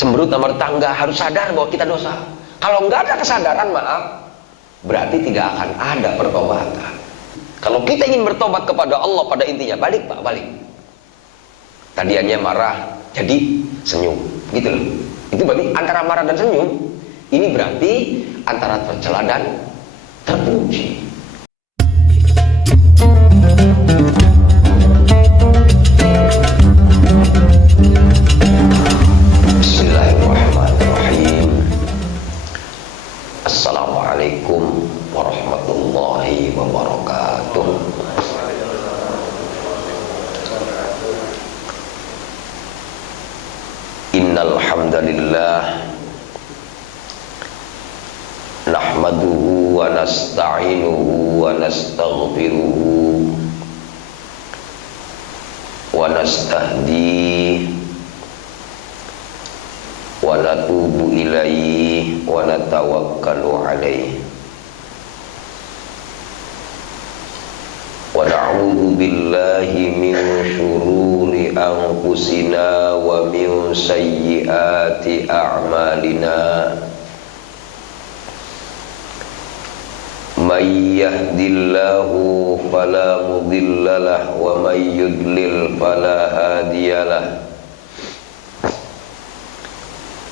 cemberut sama tetangga, harus sadar bahwa kita dosa. Kalau nggak ada kesadaran, maaf, berarti tidak akan ada pertobatan. Kalau kita ingin bertobat kepada Allah, pada intinya balik Pak, balik. Tadiannya marah, jadi senyum, gitu loh. Itu berarti antara marah dan senyum, ini berarti antara tercela dan terpuji. Bismillahirrahmanirrahim. Assalamualaikum warahmatullahi wabarakatuh. Innal hamdalillah nahmaduhu wa nasta'inuhu wa nastaghfiruhu wa nastahdihi wa natubu ilaihi wa natawakkalu alaihi wa na'udzu billahi min syururi anfusina wa min sayyiati a'malina. May yahdillahu fala mudhillalah wa may yudlil fala hadiyalah.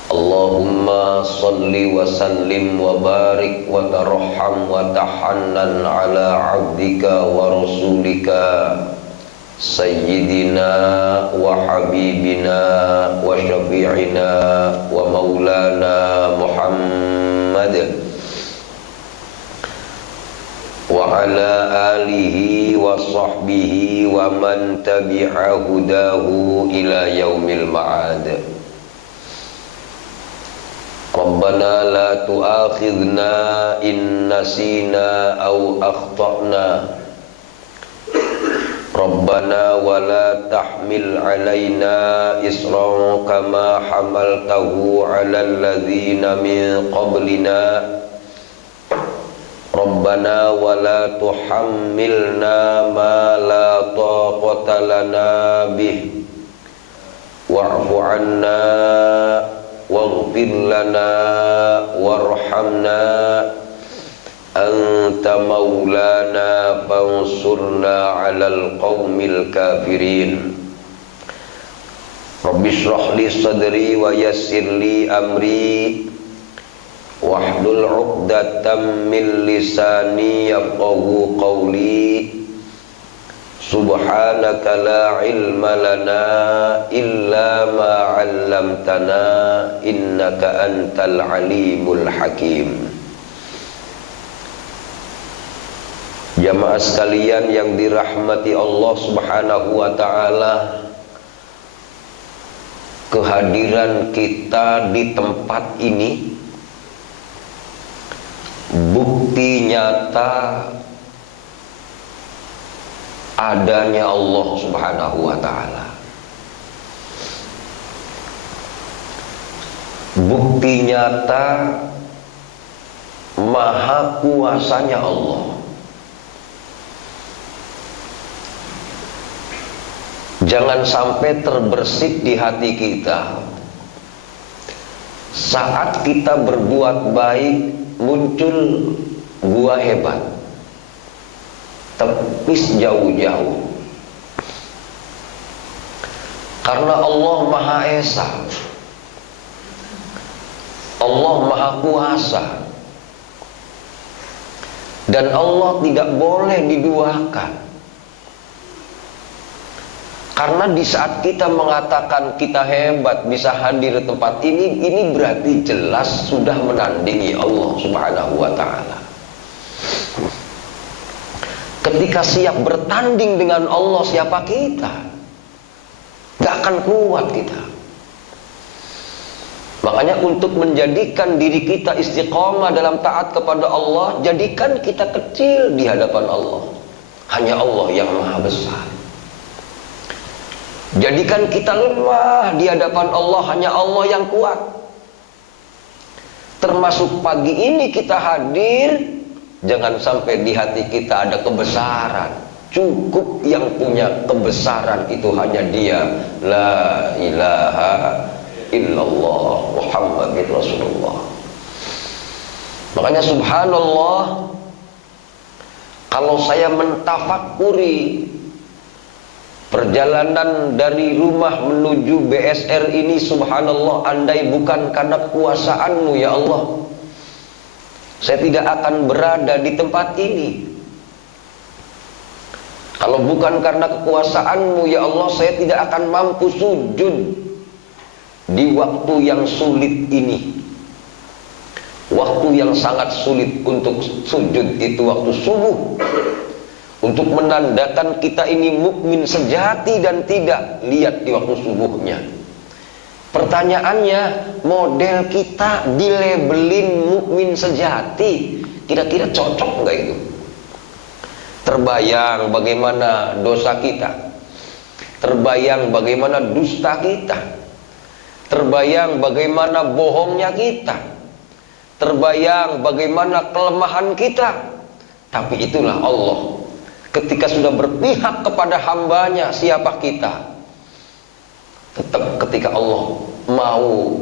Allahumma salli wa sallim wa barik wa tarham wa tahannan ala abdika wa rasulika sayyidina wa habibina wa syafi'ina wa maulana Muhammad wa ala alihi wa sahbihi wa man tabi'a hudahu ila yaumil ma'ad. Rabbana la tu'akhidna in nasina aw akhtana. Rabbana wa la tahmil alaina isran kama hamaltahu ala alladhina min qablina. Rabbana wa la tuhammilna ma la taqata lana bih wa'fu 'anna waghfir lana warhamna anta maulana fansurna 'alal qaumil kafirin. Rabbi shrah li sadri wa yassir li amri wahlul 'uqdatam min lisani yafqahu qawli. Subhanaka la ilma lana illa ma 'allamtana innaka antal alimul hakim. Jamaah sekalian yang dirahmati Allah Subhanahu wa taala, kehadiran kita di tempat ini bukti nyata adanya Allah Subhanahu wa ta'ala. Bukti nyata maha kuasanya Allah. Jangan sampai terbersit di hati kita saat kita berbuat baik muncul gua hebat, tepis jauh-jauh. Karena Allah Maha Esa, Allah Maha Kuasa, dan Allah tidak boleh diduakan. Karena di saat kita mengatakan kita hebat bisa hadir di tempat ini berarti jelas sudah menandingi Allah Subhanahu wa ta'ala. Ketika siap bertanding dengan Allah, siapa kita? Gak akan kuat kita. Makanya untuk menjadikan diri kita istiqomah dalam taat kepada Allah, jadikan kita kecil di hadapan Allah. Hanya Allah yang maha besar. Jadikan kita lemah di hadapan Allah, hanya Allah yang kuat. Termasuk pagi ini kita hadir, jangan sampai di hati kita ada kebesaran. Cukup yang punya kebesaran itu hanya Dia. La ilaha illallah Muhammadur Rasulullah. Makanya subhanallah, kalau saya mentafakuri perjalanan dari rumah menuju BSR ini, subhanallah, andai bukan karena kuasa-Mu ya Allah, saya tidak akan berada di tempat ini. Kalau bukan karena kekuasaan-Mu ya Allah, saya tidak akan mampu sujud di waktu yang sulit ini. Waktu yang sangat sulit untuk sujud itu waktu subuh, untuk menandakan kita ini mukmin sejati dan tidak, lihat di waktu subuhnya. Pertanyaannya, model kita dilabelin mukmin sejati, kira-kira cocok nggak itu? Terbayang bagaimana dosa kita, terbayang bagaimana dusta kita, terbayang bagaimana bohongnya kita, terbayang bagaimana kelemahan kita. Tapi itulah Allah, ketika sudah berpihak kepada hambanya, siapa kita? Tetap ketika Allah mau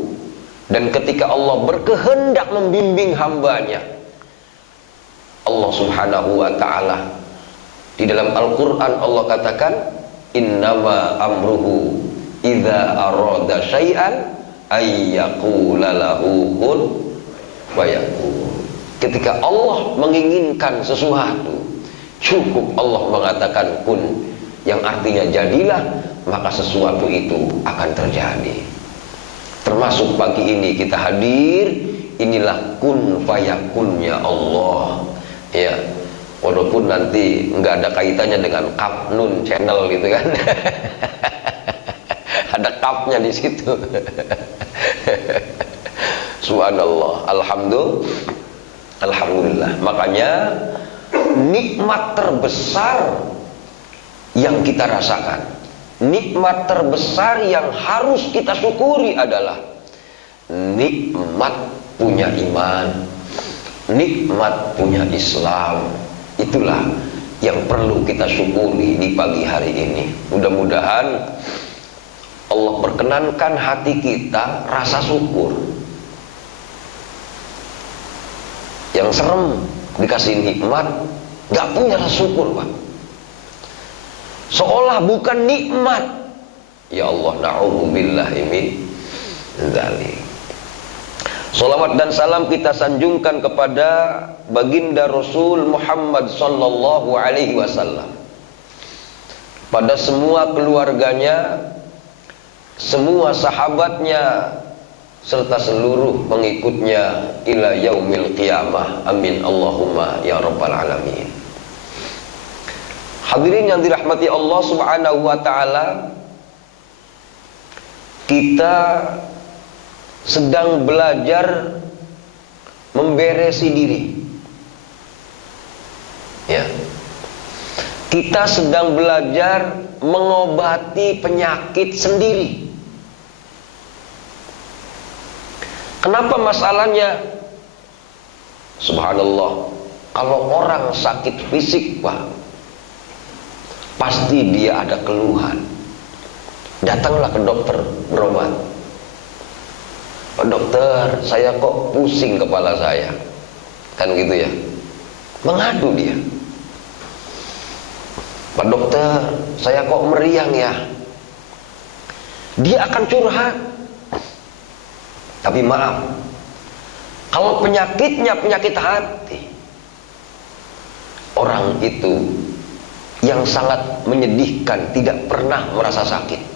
dan ketika Allah berkehendak membimbing hambanya, Allah subhanahu wa ta'ala di dalam Al-Quran Allah katakan, innama amruhu idza arada syai'an ayyaqula lahu kun fayakun. Ketika Allah menginginkan sesuatu, cukup Allah mengatakan kun, yang artinya jadilah, maka sesuatu itu akan terjadi. Termasuk pagi ini kita hadir, inilah kun fayakunnya Allah, ya. Walaupun nanti nggak ada kaitannya dengan Kap Nun channel gitu kan. Ada kapnya di situ. Subhanallah, alhamdulillah. Makanya nikmat terbesar yang kita rasakan, nikmat terbesar yang harus kita syukuri adalah nikmat punya iman, nikmat punya Islam. Itulah yang perlu kita syukuri di pagi hari ini. Mudah-mudahan Allah perkenankan hati kita rasa syukur. Yang serem dikasih nikmat, gak punya rasa syukur, Pak. Seolah bukan nikmat. Ya Allah, na'udzubillahi min dzalik. Salawat dan salam kita sanjungkan kepada baginda Rasul Muhammad sallallahu alaihi wasallam, pada semua keluarganya, semua sahabatnya, serta seluruh pengikutnya ila yaumil qiyamah. Amin Allahumma ya rabbal alamin. Hadirin yang dirahmati Allah subhanahu wa ta'ala, kita sedang belajar memberesi diri, ya. Kita sedang belajar mengobati penyakit sendiri. Kenapa masalahnya? Subhanallah, kalau orang sakit fisik, Pak, pasti dia ada keluhan. Datanglah ke dokter berobat. Pak dokter, saya kok pusing kepala saya, kan gitu ya, mengadu dia. Pak dokter, saya kok meriang ya. Dia akan curhat. Tapi maaf, kalau penyakitnya penyakit hati, orang itu yang sangat menyedihkan, tidak pernah merasa sakit.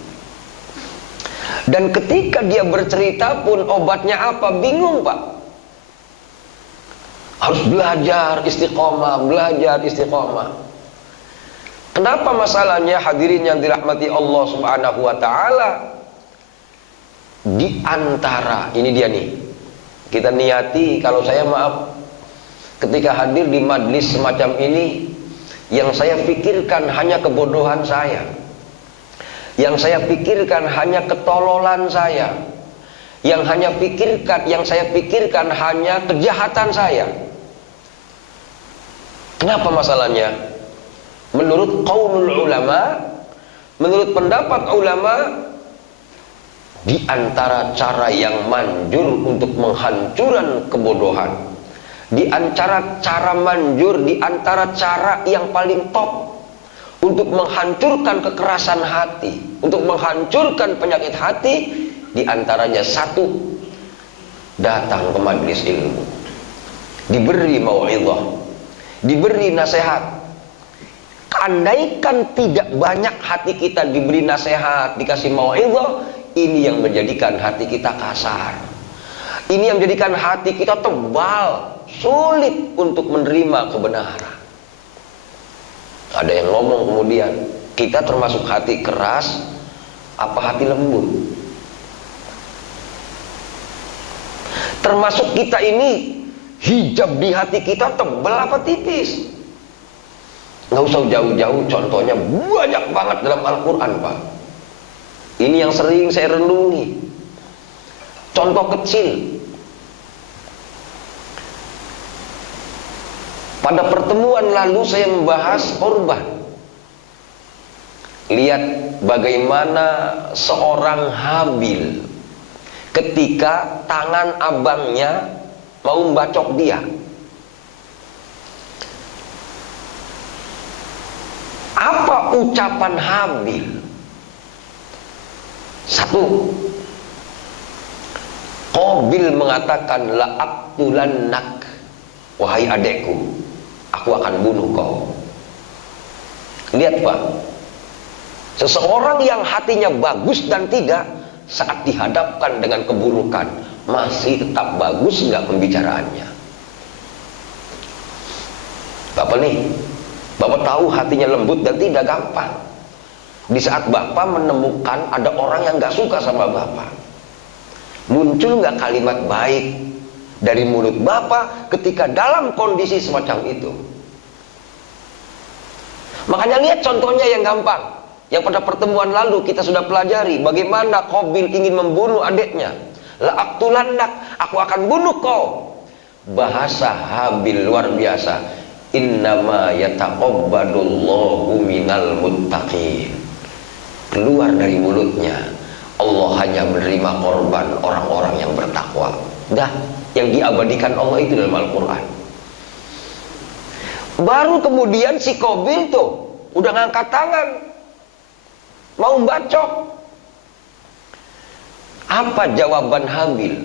Dan ketika dia bercerita pun obatnya apa, bingung, Pak. Harus belajar istiqomah, belajar istiqomah. Kenapa masalahnya, hadirin yang dirahmati Allah subhanahu wa ta'ala? Di antara, ini dia nih, kita niati, kalau saya maaf, ketika hadir di majlis semacam ini, yang saya pikirkan hanya kebodohan saya, yang saya pikirkan hanya ketololan saya, yang saya pikirkan hanya kejahatan saya. Kenapa masalahnya? Menurut qaulul ulama, menurut pendapat ulama, di antara cara yang manjur untuk menghancuran kebodohan, di antara cara manjur, di antara cara yang paling top untuk menghancurkan kekerasan hati, untuk menghancurkan penyakit hati, di antaranya satu, datang ke majelis ilmu, diberi mau'izah, diberi nasihat. Andaikan tidak banyak hati kita diberi nasihat, dikasih mau'izah, ini yang menjadikan hati kita kasar, ini yang menjadikan hati kita tebal, sulit untuk menerima kebenaran. Ada yang ngomong kemudian, kita termasuk hati keras apa hati lembut? Termasuk kita ini, hijab di hati kita tebal apa tipis? Nggak usah jauh-jauh, contohnya banyak banget dalam Al-Quran, Pak. Ini yang sering saya renungi. Contoh kecil. Pada pertemuan lalu saya membahas korban. Lihat bagaimana seorang Habil ketika tangan abangnya mau membacok dia. Apa ucapan Habil? Satu, Qabil mengatakan, la'aqtulannak, wahai adekku, aku akan bunuh kau. Lihat Pak, seseorang yang hatinya bagus dan tidak, saat dihadapkan dengan keburukan masih tetap bagus nggak pembicaraannya. Bapak nih, Bapak tahu hatinya lembut dan tidak, gampang. Di saat Bapak menemukan ada orang yang gak suka sama Bapak, muncul gak kalimat baik dari mulut Bapak ketika dalam kondisi semacam itu? Makanya lihat contohnya yang gampang, yang pada pertemuan lalu kita sudah pelajari bagaimana Qabil ingin membunuh adiknya. La'aqtulannak, aku akan bunuh kau. Bahasa Habil luar biasa. Innama yataqabbadullahu minal muttaqin. Keluar dari mulutnya, Allah hanya menerima korban orang-orang yang bertakwa. Dah, yang diabadikan Allah itu dalam Al-Quran. Baru kemudian si Qabil tuh udah ngangkat tangan, mau bacok. Apa jawaban Habil?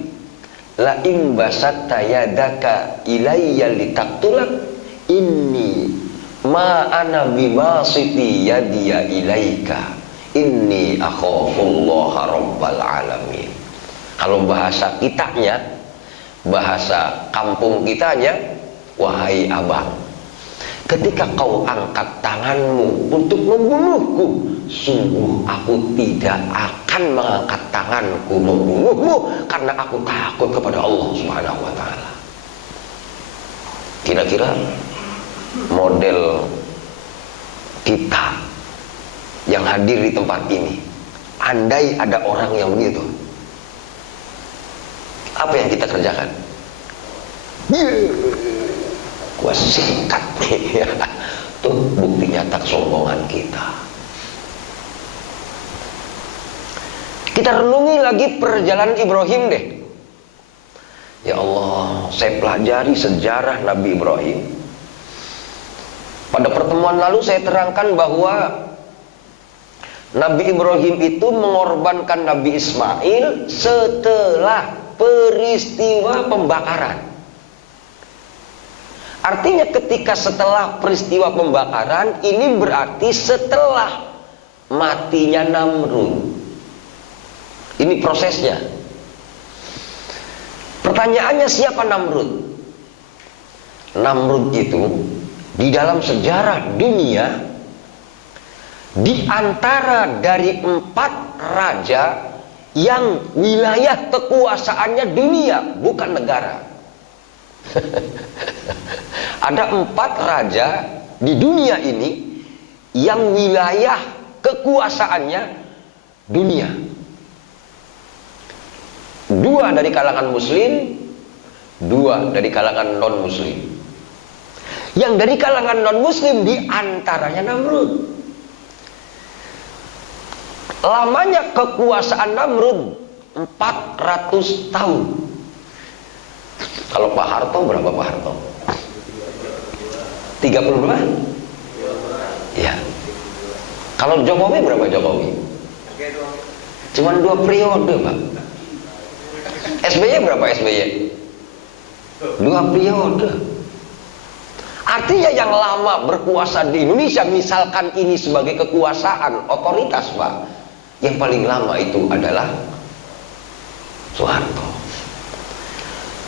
La in basatta yadaka ilayya litaqtulak, inni ma ana bibasiti yadiya ilaika, inni akhafullaha rabbal alamin. Kalau bahasa kitanya, bahasa kampung kitanya, wahai abang, ketika kau angkat tanganmu untuk membunuhku, sungguh aku tidak akan mengangkat tanganku membunuhmu, karena aku takut kepada Allah Subhanahu wa ta'ala. Kira-kira model kita yang hadir di tempat ini, andai ada orang yang begitu, apa yang kita kerjakan? Gua sikat nih. Tuh bukti nyata kesombongan kita. Kita renungi lagi perjalanan Ibrahim deh. Ya Allah, saya pelajari sejarah Nabi Ibrahim. Pada pertemuan lalu saya terangkan bahwa Nabi Ibrahim itu mengorbankan Nabi Ismail setelah peristiwa pembakaran. Artinya ketika setelah peristiwa pembakaran, ini berarti setelah matinya Namrud. Ini prosesnya. Pertanyaannya, siapa Namrud? Namrud itu di dalam sejarah dunia, di antara dari 4 raja yang wilayah kekuasaannya dunia, bukan negara. Ada 4 raja di dunia ini yang wilayah kekuasaannya dunia. 2 dari kalangan muslim, 2 dari kalangan non muslim. Yang dari kalangan non muslim di antaranya Namrud. Lamanya kekuasaan Namrud 400 tahun. Kalau Pak Harto berapa Pak Harto? 30 berapa? Ya. Kalau Jokowi berapa Jokowi? Cuman 2 periode Pak. SBY berapa SBY? 2 periode. Artinya yang lama berkuasa di Indonesia, misalkan ini sebagai kekuasaan otoritas Pak, yang paling lama itu adalah Soeharto.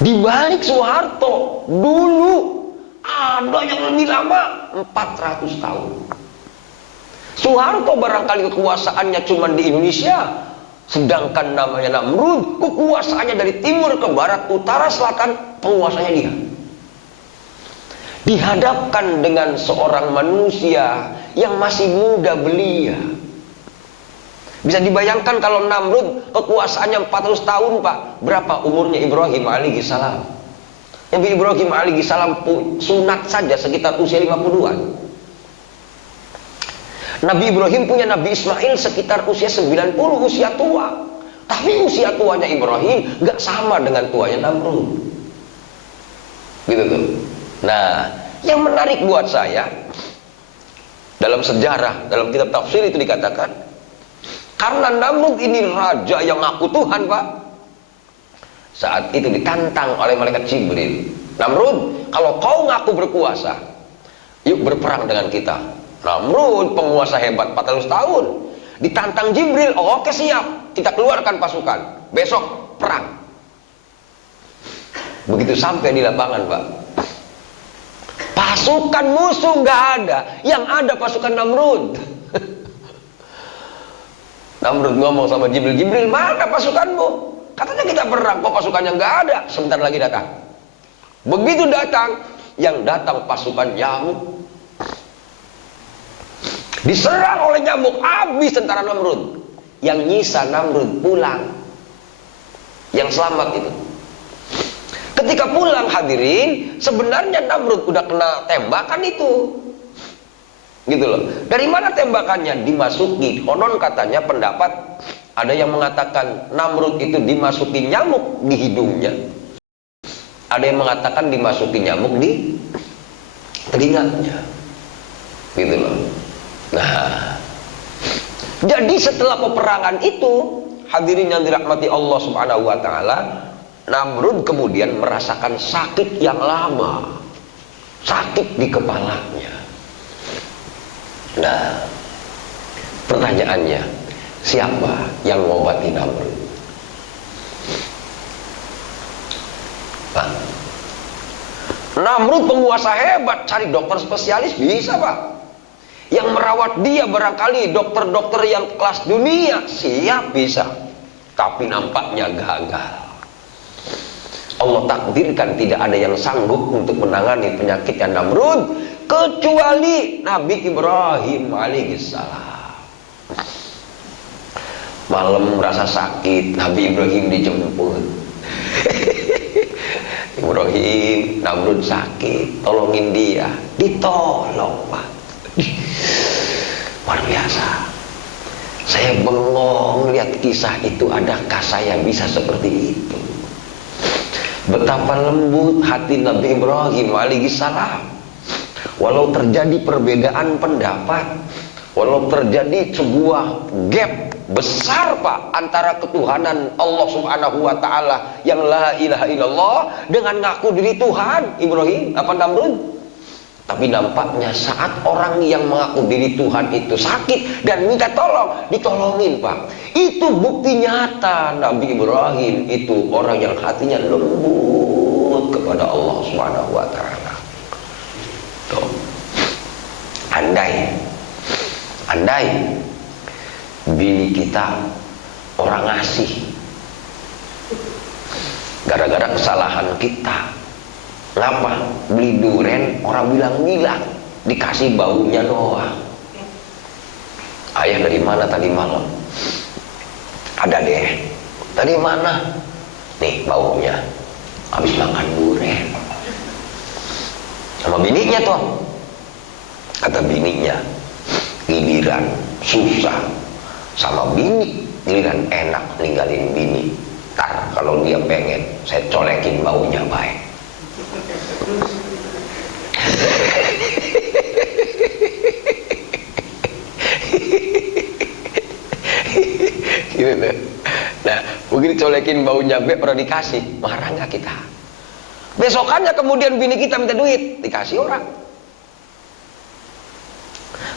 Di balik Soeharto dulu ada yang lebih lama, 400 tahun. Soeharto barangkali kekuasaannya cuma di Indonesia, sedangkan namanya Namrud kekuasaannya dari timur ke barat, utara, selatan, penguasanya dia. Dihadapkan dengan seorang manusia yang masih muda belia. Bisa dibayangkan kalau Namrud kekuasaannya 400 tahun Pak, berapa umurnya Ibrahim alaihi salam? Nabi Ibrahim alaihi salam sunat saja sekitar usia 50-an. Nabi Ibrahim punya Nabi Ismail sekitar usia 90, usia tua. Tapi usia tuanya Ibrahim gak sama dengan tuanya Namrud. Gitu tuh. Nah, yang menarik buat saya, dalam sejarah, dalam kitab tafsir itu dikatakan, karena Namrud ini raja yang ngaku Tuhan Pak, saat itu ditantang oleh malaikat Jibril. Namrud, kalau kau ngaku berkuasa, yuk berperang dengan kita. Namrud penguasa hebat 400 tahun. Ditantang Jibril, oh, oke siap, kita keluarkan pasukan, besok perang. Begitu sampai di lapangan Pak, pasukan musuh nggak ada, yang ada pasukan Namrud. Namrud ngomong sama Jibril, Jibril mana pasukanmu? Katanya kita perang, kok pasukannya nggak ada? Sebentar lagi datang. Begitu datang, yang datang pasukan nyamuk. Diserang oleh nyamuk, habis tentara Namrud. Yang nyisa Namrud pulang. Yang selamat itu. Ketika pulang hadirin, sebenarnya Namrud udah kena tembakan itu. Gitu loh. Dari mana tembakannya? Dimasuki. Konon katanya pendapat, ada yang mengatakan Namrud itu dimasuki nyamuk di hidungnya. Ada yang mengatakan dimasuki nyamuk di telinganya. Gitu loh. Nah, jadi setelah peperangan itu, hadirin yang dirahmati Allah Subhanahu wa taala, Namrud kemudian merasakan sakit yang lama. Sakit di kepalanya. Nah, pertanyaannya, siapa yang mengobati Namrud? Pak, Namrud penguasa hebat, cari dokter spesialis bisa Pak. Yang merawat dia barangkali dokter-dokter yang kelas dunia, siap bisa. Tapi nampaknya gagal. Allah takdirkan tidak ada yang sanggup untuk menangani penyakitnya Namrud kecuali Nabi Ibrahim alaihissalam. Malam merasa sakit, Nabi Ibrahim dijemput. Ibrahim, Namrud sakit, tolongin dia. Ditolong Pak. Luar biasa. Saya bengong lihat kisah itu, adakah saya bisa seperti itu? Betapa lembut hati Nabi Ibrahim alaihissalam. Walau terjadi perbedaan pendapat, walau terjadi sebuah gap besar Pak antara ketuhanan Allah Subhanahu wa taala yang la ilaha illallah dengan ngaku diri Tuhan, Ibrahim apa Namrud. Tapi nampaknya saat orang yang mengaku diri Tuhan itu sakit dan minta tolong, ditolongin Pak. Itu bukti nyata Nabi Ibrahim itu orang yang hatinya lembut kepada Allah Subhanahu wa taala. Tuh. Andai bini kita orang ngasih gara-gara kesalahan kita, ngapa beli duren orang bilang dikasih baunya doang. Ayah dari mana tadi malam? Ada deh. Tadi mana? Nih baunya, habis makan duren. Sama bininya tuh, kata bininya, giliran susah sama bini giliran enak ninggalin bini. Ntar kalau dia pengen, saya colekin baunya baik. Gitu. Nah, begitu colekin baunya baik, pernah dikasih, marah nggak kita? Besokannya kemudian bini kita minta duit, dikasih orang.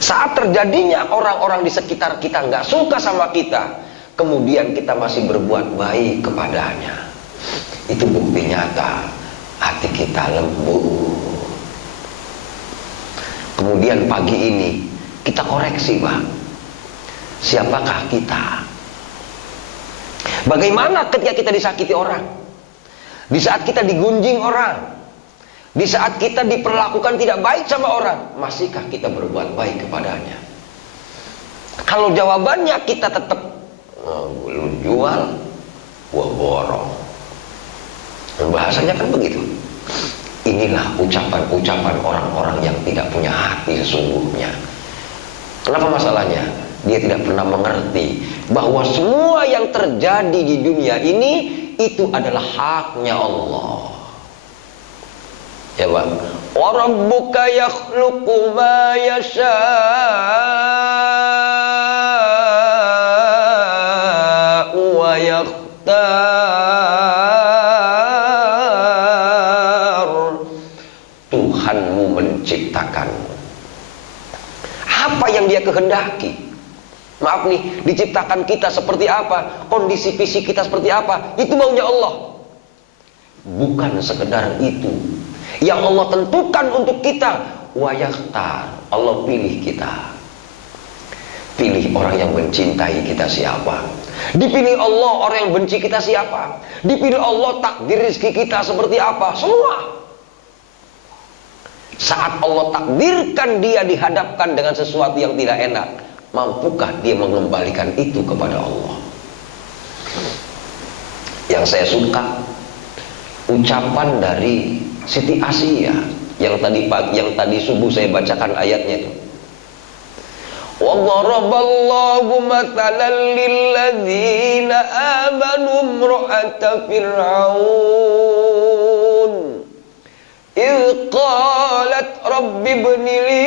Saat terjadinya orang-orang di sekitar kita nggak suka sama kita, kemudian kita masih berbuat baik kepadanya, itu bukti nyata hati kita lembut. Kemudian pagi ini kita koreksi, Pak. Siapakah kita? Bagaimana ketika kita disakiti orang? Di saat kita digunjing orang, di saat kita diperlakukan tidak baik sama orang, masihkah kita berbuat baik kepadanya? Kalau jawabannya kita tetap lu jual, gua borong. Bahasanya kan begitu. Inilah ucapan-ucapan orang-orang yang tidak punya hati sesungguhnya. Kenapa masalahnya? Dia tidak pernah mengerti bahwa semua yang terjadi di dunia ini itu adalah haknya Allah. Ya Bang, wa rabbuka yakhluqu ma yasha'u wa yakhtar. Tuhanmu menciptakanmu. Apa yang dia kehendaki? Maaf nih, diciptakan kita seperti apa, kondisi fisik kita seperti apa, itu maunya Allah. Bukan sekedar itu. Yang Allah tentukan untuk kita, wa yakhtar. Allah pilih kita. Pilih orang yang mencintai kita siapa. Dipilih Allah orang yang benci kita siapa. Dipilih Allah takdir rezeki kita seperti apa. Semua. Saat Allah takdirkan dia dihadapkan dengan sesuatu yang tidak enak, mampukah dia mengembalikan itu kepada Allah? Yang saya suka ucapan dari Siti Asia yang tadi subuh saya bacakan ayatnya itu. Wa daraballahu mathalan lil ladzina amanu imra'ata fir'aun idh qalat rabbi ibni li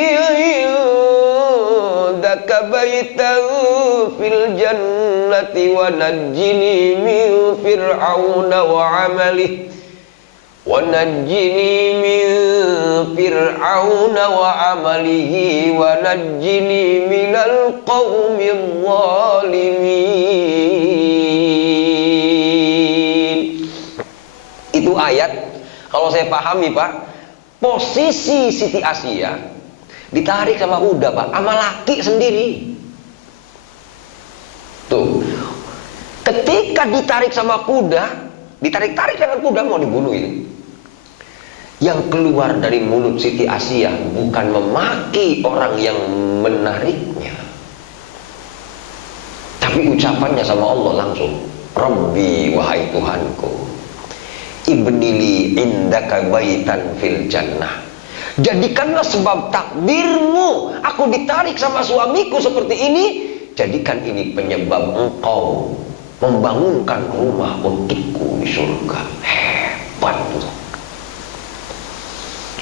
indaka baitan fil jannati wa najjini min fir'auna wa 'amalihi وَنَجِّنِي مِنْ فِرْعَوْنَ وَعَمَلِهِ وَنَجِّنِي مِنَ الْقَوْمِ الظَّالِمِينَ. Itu ayat, kalau saya pahami Pak, posisi Siti Asia ditarik sama kuda Pak, sama laki sendiri. Tuh, ketika ditarik sama kuda, ditarik-tarik dengan kuda mau dibunuh itu. Yang keluar dari mulut Siti Asia bukan memaki orang yang menariknya, tapi ucapannya sama Allah langsung, Rabbi, wahai Tuhanku, ibnili indaka baitan fil jannah. Jadikanlah sebab takdirmu aku ditarik sama suamiku seperti ini, jadikan ini penyebab engkau membangunkan rumah untukku di surga. Hebat tuh,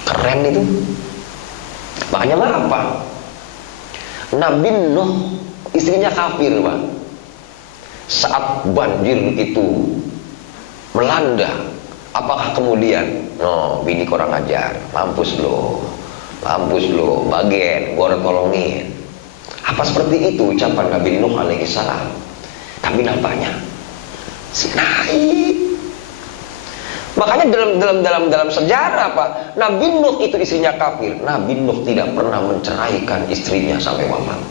keren itu. Makanya apa? Nabi Nuh istrinya kafir Pak. Saat banjir itu melanda, apakah kemudian bini kurang ajar, mampus lo, bagian gua tolongin? Apa seperti itu ucapan Nabi Nuh alaihi salam? Tapi nampaknya si naik. Makanya dalam sejarah Pak, Nabi Nuh itu istrinya kafir. Nabi Nuh tidak pernah menceraikan istrinya sampai wafat.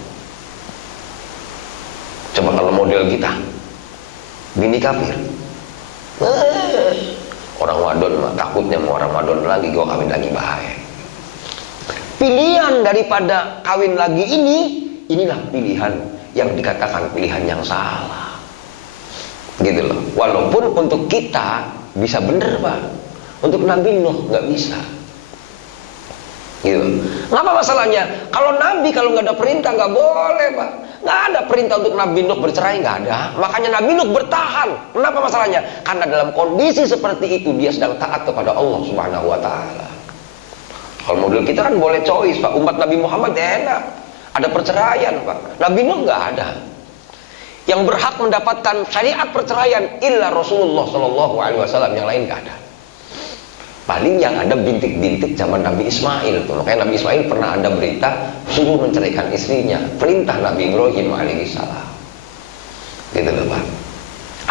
Coba kalau model kita, bini kafir, orang wadon mah takutnya mau orang wadon lagi, gua kawin lagi bahaya. Pilihan daripada kawin lagi inilah pilihan yang dikatakan pilihan yang salah, gitu loh. Walaupun untuk kita bisa bener Pak, untuk Nabi Nuh nggak bisa, gitu. Ngapa masalahnya? Kalau Nabi kalau nggak ada perintah nggak boleh Pak. Nggak ada perintah untuk Nabi Nuh bercerai, nggak ada. Makanya Nabi Nuh bertahan. Kenapa masalahnya? Karena dalam kondisi seperti itu dia sedang taat kepada Allah Subhanahu wa taala. Kalau model kita kan boleh choice, Pak. Umat Nabi Muhammad enak. Ada perceraian, Pak. Nabi Nuh nggak ada. Yang berhak mendapatkan syariat perceraian illa Rasulullah Shallallahu Alaihi Wasallam, yang lain nggak ada. Paling yang ada bintik-bintik zaman Nabi Ismail tuh. Makanya Nabi Ismail pernah ada berita suruh menceraikan istrinya, perintah Nabi Ibrahim alaihissalam. Gitu loh, Pak.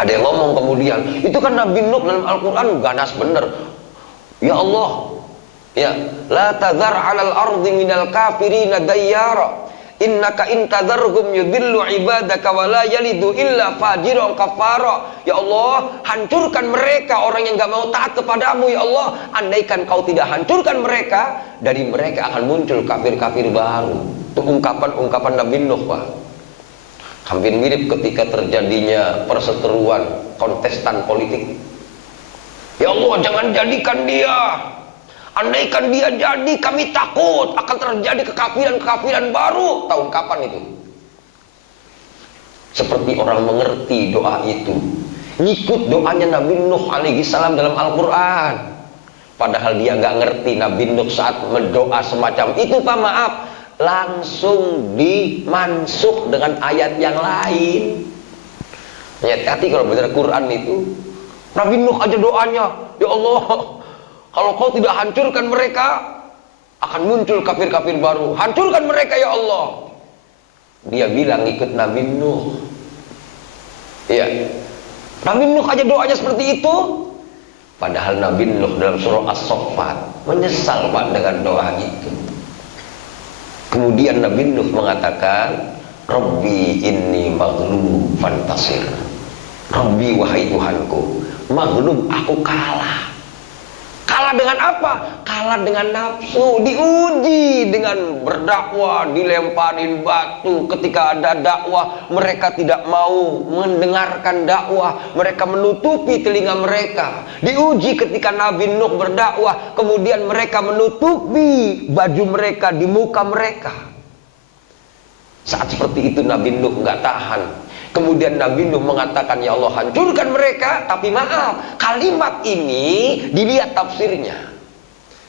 Ada yang ngomong kemudian, itu kan Nabi Nuh dalam Al-Quran ganas bener. Ya Allah, ya, la tadhar 'alal ardi minal kafirina dayyara. Innaka intadharhum yudhillu ibadaka wa la yalidu illa fajiran kafara. Ya Allah, hancurkan mereka orang yang gak mau taat kepadamu. Ya Allah, andaikan kau tidak hancurkan mereka, dari mereka akan muncul kafir-kafir baru. Itu ungkapan-ungkapan Nabi Nuh, Pak. Hampir mirip ketika terjadinya perseteruan kontestan politik. Ya Allah, jangan jadikan dia. Andaikan dia jadi, kami takut akan terjadi kekafiran-kekafiran baru. Tahun kapan itu? Seperti orang mengerti doa itu, ngikut doanya Nabi Nuh alaihi salam dalam Al-Quran. Padahal dia nggak ngerti Nabi Nuh saat mendoa semacam itu, Pak, maaf, langsung dimansuk dengan ayat yang lain. Hati-hati kalau benar Quran itu. Nabi Nuh aja doanya, ya Allah, kalau kau tidak hancurkan mereka, akan muncul kafir-kafir baru. Hancurkan mereka ya Allah. Dia bilang ikut Nabi Nuh. Iya. Nabi Nuh aja doanya seperti itu. Padahal Nabi Nuh dalam surah As-Saffat menyesal, Pak, dengan doa itu. Kemudian Nabi Nuh mengatakan, Rabbi inni maghlub fantasir. Rabbi, wahai Tuhanku, maghlub, aku kalah. Kalah dengan apa? Kalah dengan nafsu. Diuji dengan berdakwah, dilemparin batu. Ketika ada dakwah, mereka tidak mau mendengarkan dakwah. Mereka menutupi telinga mereka. Diuji ketika Nabi Nuh berdakwah, kemudian mereka menutupi baju mereka di muka mereka. Saat seperti itu Nabi Nuh nggak tahan. Kemudian Nabi Nuh mengatakan, ya Allah, hancurkan mereka. Tapi maaf, kalimat ini dilihat tafsirnya.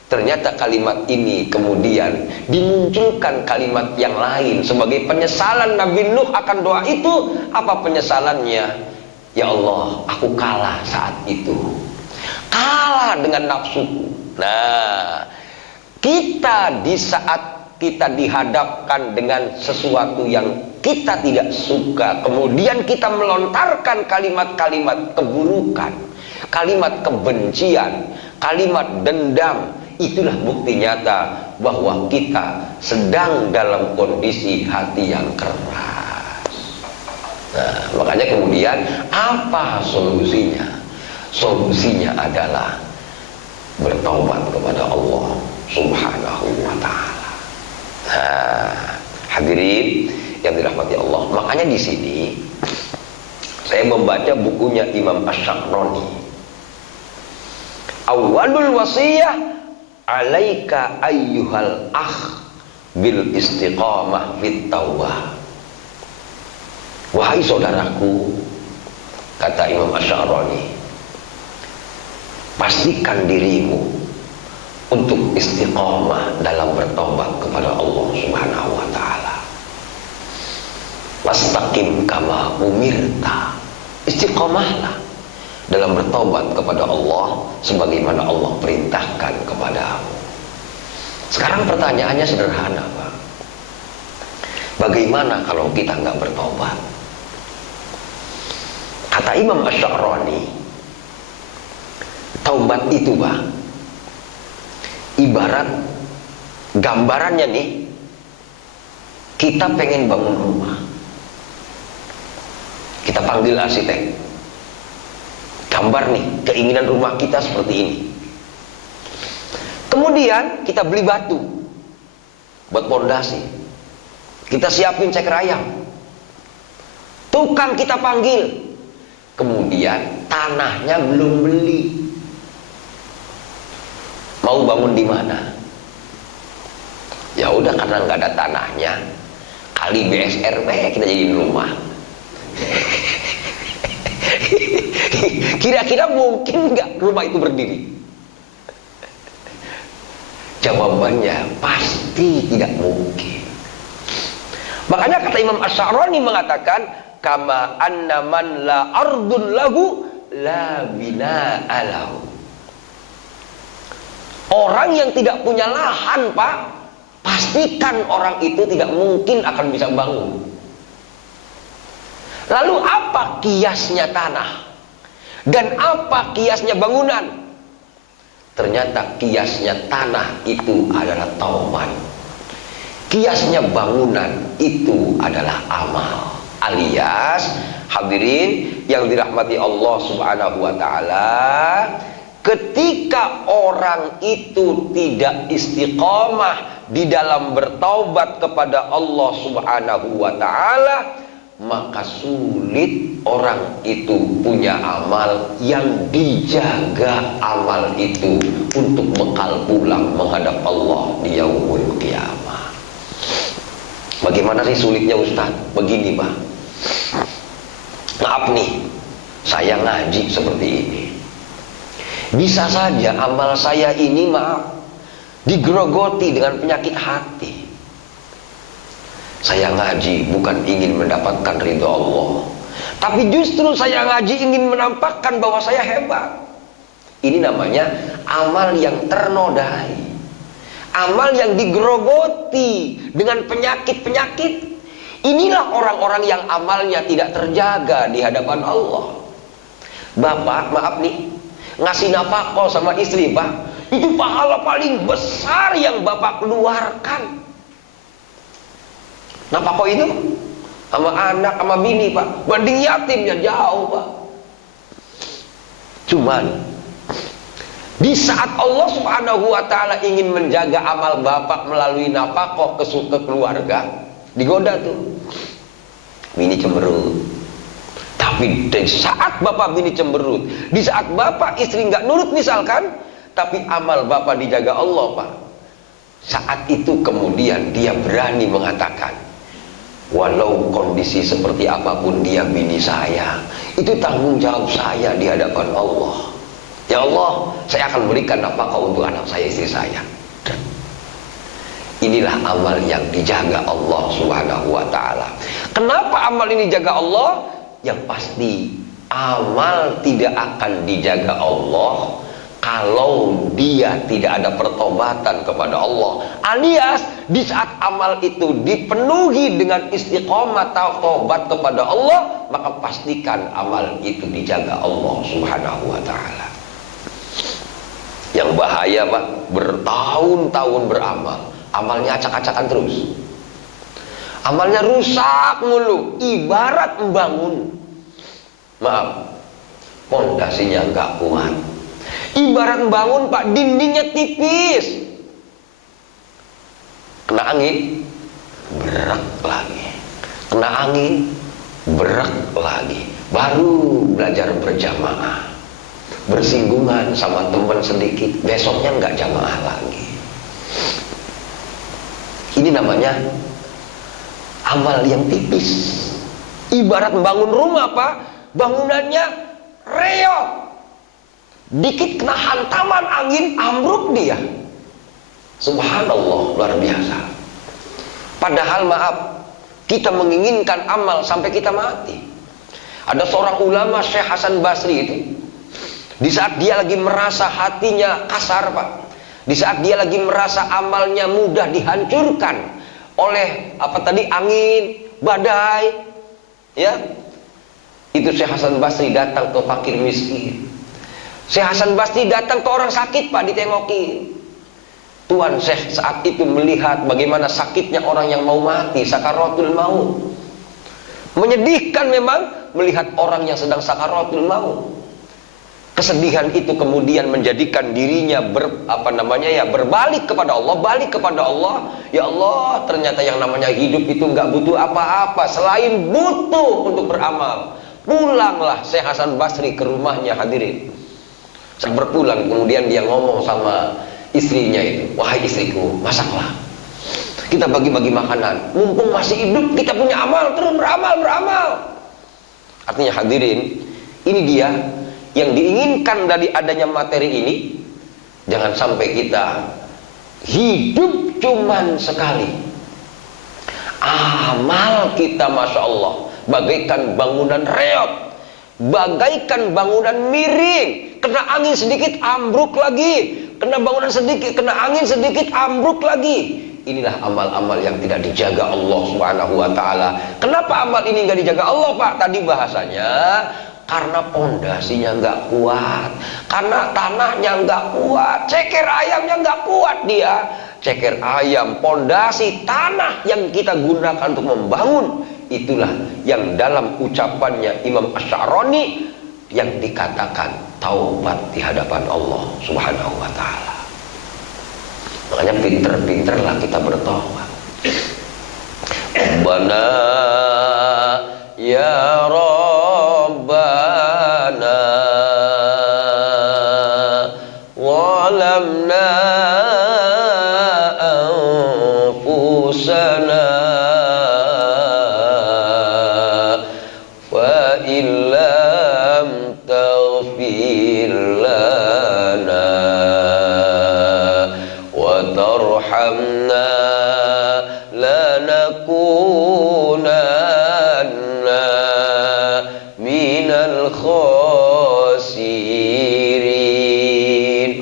Ternyata kalimat ini kemudian dimunculkan kalimat yang lain sebagai penyesalan Nabi Nuh akan doa itu. Apa penyesalannya? Ya Allah, aku kalah saat itu. Kalah dengan nafsuku. Nah, kita di saat kita dihadapkan dengan sesuatu yang kita tidak suka, kemudian kita melontarkan kalimat-kalimat keburukan, kalimat kebencian, kalimat dendam, itulah bukti nyata bahwa kita sedang dalam kondisi hati yang keras. Nah, makanya kemudian apa solusinya? Solusinya adalah bertaubat kepada Allah Subhanahu wa ta'ala. Nah, hadirin yang dirahmati Allah, makanya di sini saya membaca bukunya Imam Asy-Sya'rani. Awwalul wasiyah alaika ayyuhal akh bil istiqamah fit taubah. Wahai saudaraku, kata Imam Asy-Sya'rani, pastikan dirimu untuk istiqamah dalam bertobat kepada Allah Subhanahu wa ta'ala. Wastaqim kama umirta. Istiqamahlah dalam bertobat kepada Allah sebagaimana Allah perintahkan kepadamu. Sekarang pertanyaannya sederhana, Pak. Bagaimana kalau kita nggak bertobat? Kata Imam Asy-Sya'rani, taubat itu, Pak, ibarat gambarannya nih, kita pengen bangun rumah, kita panggil arsitek, gambar nih keinginan rumah kita seperti ini. Kemudian kita beli batu buat pondasi, kita siapin cek rayap, tukang kita panggil, kemudian tanahnya belum beli. Mau bangun di mana? Ya udah, karena nggak ada tanahnya, Kali BSR kita jadiin rumah. Kira-kira mungkin nggak rumah itu berdiri? Jawabannya pasti tidak mungkin. Makanya kata Imam Asy'arani mengatakan, kama anna man la ardun lahu la binaa lahu. Orang yang tidak punya lahan, Pak, pastikan orang itu tidak mungkin akan bisa bangun. Lalu apa kiasnya tanah? Dan apa kiasnya bangunan? Ternyata kiasnya tanah itu adalah taubat. Kiasnya bangunan itu adalah amal. Alias, hadirin yang dirahmati Allah Subhanahu wa taala, ketika orang itu tidak istiqomah di dalam bertaubat kepada Allah Subhanahu wa taala, maka sulit orang itu punya amal yang dijaga amal itu untuk bekal pulang menghadap Allah di yaumul qiyamah. Bagaimana sih sulitnya Ustaz? Begini Pak, maaf nih, saya ngaji seperti ini, bisa saja amal saya ini, maaf, digerogoti dengan penyakit hati. Saya ngaji bukan ingin mendapatkan ridho Allah, tapi justru saya ngaji ingin menampakkan bahwa saya hebat. Ini namanya amal yang ternodai, amal yang digerogoti dengan penyakit-penyakit. Inilah orang-orang yang amalnya tidak terjaga di hadapan Allah. Bapak, maaf nih, ngasih nafkah sama istri, Pak, itu pahala paling besar yang Bapak keluarkan. Nafkah itu sama anak, sama bini, Pak, banding yatimnya jauh, Pak. Cuman di saat Allah Subhanahu wa taala ingin menjaga amal Bapak melalui nafkah ke keluarga, digoda tuh bini cemberut. Tapi di saat Bapak bini cemberut, di saat Bapak istri nggak nurut misalkan, tapi amal Bapak dijaga Allah, Pak, saat itu kemudian dia berani mengatakan, walau kondisi seperti apapun dia bini saya, itu tanggung jawab saya di hadapan Allah. Ya Allah, saya akan berikan nafkah untuk anak saya, istri saya. Inilah amal yang dijaga Allah Subhanahu wa taala. Kenapa amal ini dijaga Allah? Yang pasti amal tidak akan dijaga Allah kalau dia tidak ada pertobatan kepada Allah. Alias di saat amal itu dipenuhi dengan istiqomah taubat kepada Allah, maka pastikan amal itu dijaga Allah Subhanahu wa taala. Yang bahaya, Pak, bertahun-tahun beramal, amalnya acak-acakan terus. Amalnya rusak mulu, ibarat membangun, maaf, pondasinya nggak kuat. Ibarat membangun, Pak, dindingnya tipis, kena angin, berak lagi, kena angin, berak lagi. Baru belajar berjamaah, bersinggungan sama teman sedikit, besoknya nggak jamaah lagi. Ini namanya amal yang tipis. Ibarat membangun rumah, Pak, bangunannya reot, dikit kena hantaman angin ambruk dia. Subhanallah, luar biasa. Padahal maaf, kita menginginkan amal sampai kita mati. Ada seorang ulama, Syekh Hasan Basri itu, di saat dia lagi merasa hatinya kasar, Pak, di saat dia lagi merasa amalnya mudah dihancurkan oleh angin, badai, ya, itu Syekh Hasan Basri datang ke fakir miskin. Syekh Hasan Basri datang ke orang sakit, Pak, ditengoki. Tuan Syekh saat itu melihat bagaimana sakitnya orang yang mau mati, sakaratul maut. Menyedihkan memang melihat orang yang sedang sakaratul maut. Kesedihan itu kemudian menjadikan dirinya berbalik kepada Allah, balik kepada Allah. Ya Allah, ternyata yang namanya hidup itu nggak butuh apa-apa selain butuh untuk beramal. Pulanglah Syekh Hasan Basri ke rumahnya, hadirin. Saat berpulang kemudian dia ngomong sama istrinya itu, wahai istriku, masaklah. kita bagi-bagi makanan. Mumpung masih hidup, kita punya amal, terus beramal. Artinya hadirin, ini dia yang diinginkan dari adanya materi ini. Jangan sampai kita hidup cuman sekali. Amal kita Masya Allah bagaikan bangunan reot, bagaikan bangunan miring, kena angin sedikit ambruk lagi, kena bangunan sedikit, kena angin sedikit ambruk lagi. Inilah amal-amal yang tidak dijaga Allah Subhanahu wa ta'ala. Kenapa amal ini nggak dijaga Allah, Pak? Tadi bahasanya karena pondasinya nggak kuat, karena tanahnya nggak kuat, ceker ayamnya nggak kuat dia. Ceker ayam, pondasi, tanah yang kita gunakan untuk membangun, itulah yang dalam ucapannya Imam Asy'arani yang dikatakan taubat di hadapan Allah Subhanahu wa ta'ala. Makanya pinter-pinterlah kita bertaubat. Rabbana ya Rabbana walamna anfusana wa illam taghfir lana wa tarhamna lanakunanna minal khasirin.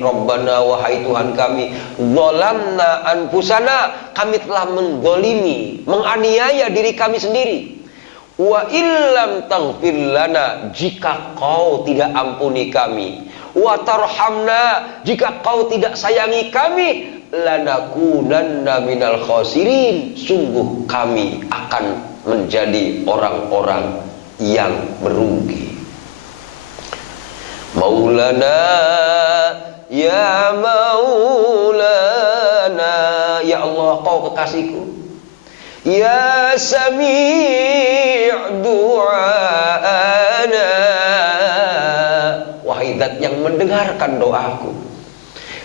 Rabbana, wahai Tuhan kami, zalamna anfusana, kami telah mendzalimi, menganiaya diri kami sendiri. Wa illam taghfir lana, jika kau tidak ampuni kami. Wa tarhamna, jika kau tidak sayangi kami. Lanakunanna minal khasirin, sungguh kami akan menjadi orang-orang yang merugi. Maulana ya Maulana, ya Allah kau kekasihku. Ya Sami' du'ana, wahai zat yang mendengarkan doaku.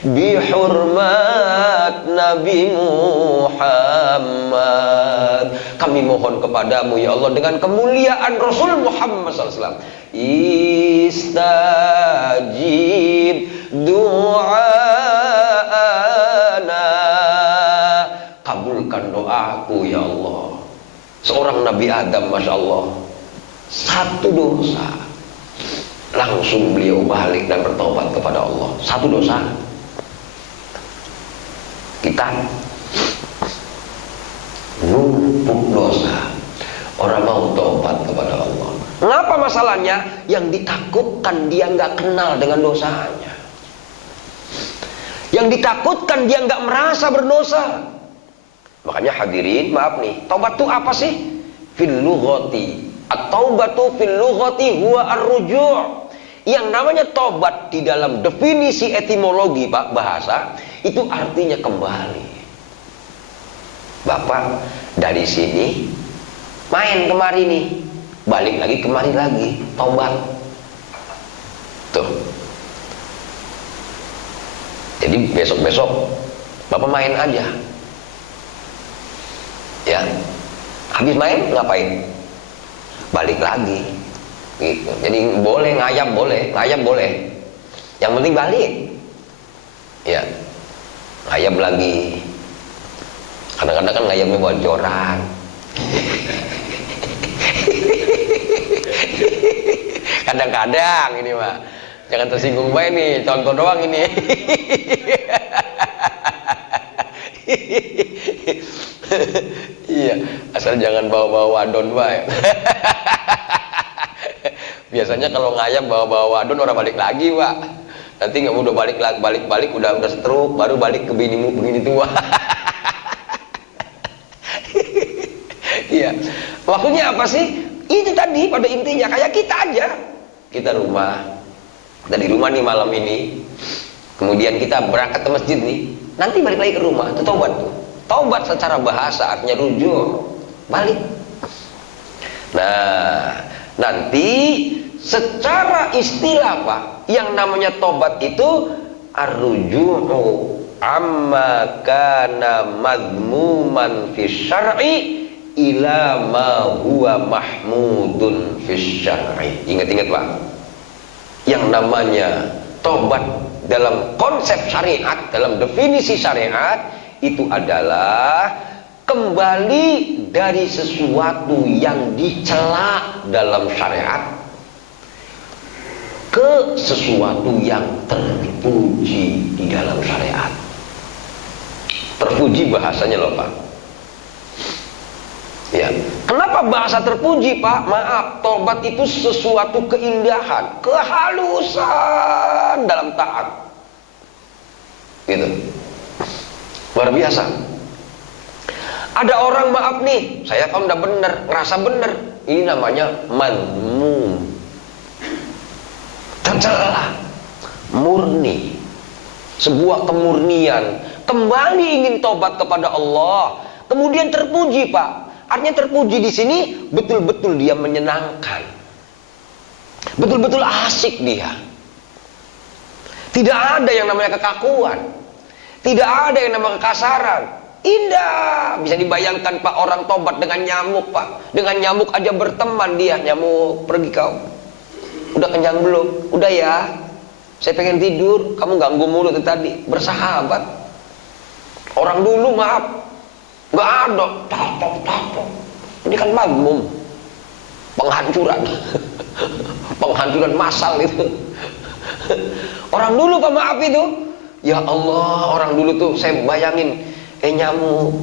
Bihurmat Nabi Muhammad, kami mohon kepadamu ya Allah dengan kemuliaan Rasul Muhammad SAW. Istajib du'ana, kabulkan doaku ya Allah. Seorang Nabi Adam, Masya Allah, satu dosa, langsung beliau balik dan bertobat kepada Allah. Satu dosa. Kita numpuk dosa, orang mau tobat kepada Allah. Ngapa masalahnya? Yang ditakutkan dia nggak kenal dengan dosanya. Yang ditakutkan dia nggak merasa berdosa. Makanya hadirin, maaf nih, tobat itu apa sih? Fil lughati, at-taubatu fil lughati huwa ar-ruju'. Yang namanya tobat di dalam definisi etimologi Pak bahasa itu artinya kembali. Bapak dari sini main kemari nih, balik lagi kemari lagi, tobat. Tuh. Jadi besok-besok Bapak main aja. Ya. Habis main ngapain? Balik lagi. Gitu. Jadi boleh ngayap boleh, ngayap boleh. Yang penting balik. Ya. Ngayap lagi. Kadang-kadang kan ngayapnya bocoran. Kadang-kadang ini mah. Jangan tersinggung baik nih, contoh doang ini. Iya, asal jangan bawa-bawa wadon baik. Biasanya kalau ngayap bawa-bawa wadon orang balik lagi, Pak. Nanti nggak udah balik udah stroke, baru balik ke binimu begini tua. Iya. Maksudnya apa sih? Itu tadi pada intinya kayak kita aja. Kita rumah. Dari rumah nih malam ini. Kemudian kita berangkat ke masjid nih. Nanti balik lagi ke rumah, itu taubat tuh. Taubat secara bahasa artinya rujuk, balik. Nah, nanti secara istilah Pak, yang namanya tobat itu ar-ruju'u amma kana madmuman fi syar'i ila ma huwa mahmudun fi syar'i. Ingat-ingat Pak, yang namanya tobat dalam konsep syariat, dalam definisi syariat, itu adalah kembali dari sesuatu yang dicela dalam syariat ke sesuatu yang terpuji di dalam syariat. Terpuji bahasanya loh Pak. Ya, kenapa bahasa terpuji Pak? Maaf, tobat itu sesuatu keindahan, kehalusan dalam taat. Gitu. Luar biasa. Ada orang maaf nih, saya kan udah bener, ngerasa bener. Ini namanya madmum. Tercela, murni. Sebuah kemurnian, kembali ingin tobat kepada Allah, kemudian terpuji Pak. Artinya terpuji di sini betul-betul dia menyenangkan, betul-betul asik dia. Tidak ada yang namanya kekakuan, tidak ada yang namanya kekasaran. Indah, bisa dibayangkan Pak, orang tobat dengan nyamuk Pak, dengan nyamuk aja berteman dia. Nyamuk, pergi kau, udah kenyang belum? Udah ya, saya pengen tidur, kamu ganggu mulu tadi. Bersahabat. Orang dulu maaf, nggak ada, tatok. Ini kan madmum, penghancuran, penghancuran massal itu. Orang dulu Pak maaf itu, ya Allah, orang dulu tuh saya bayangin, nyamuk,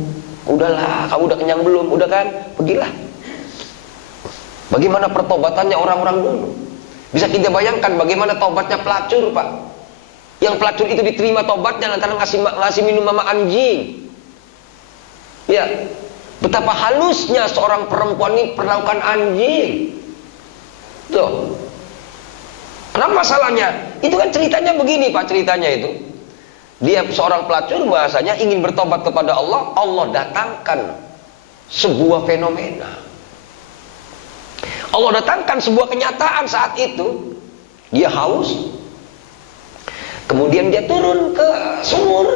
udahlah, kamu udah kenyang belum? Udah kan, pergilah. Bagaimana pertobatannya orang-orang dulu? Bisa kita bayangkan bagaimana tobatnya pelacur Pak. Yang pelacur itu diterima tobatnya lantaran ngasih minum sama anjing. Ya, betapa halusnya seorang perempuan ini perlakukan anjing. Tuh. Kenapa masalahnya? Itu kan ceritanya begini Pak, ceritanya itu. Dia seorang pelacur bahasanya ingin bertobat kepada Allah, Allah datangkan sebuah fenomena. Allah datangkan sebuah kenyataan saat itu. Dia haus. Kemudian dia turun ke sumur.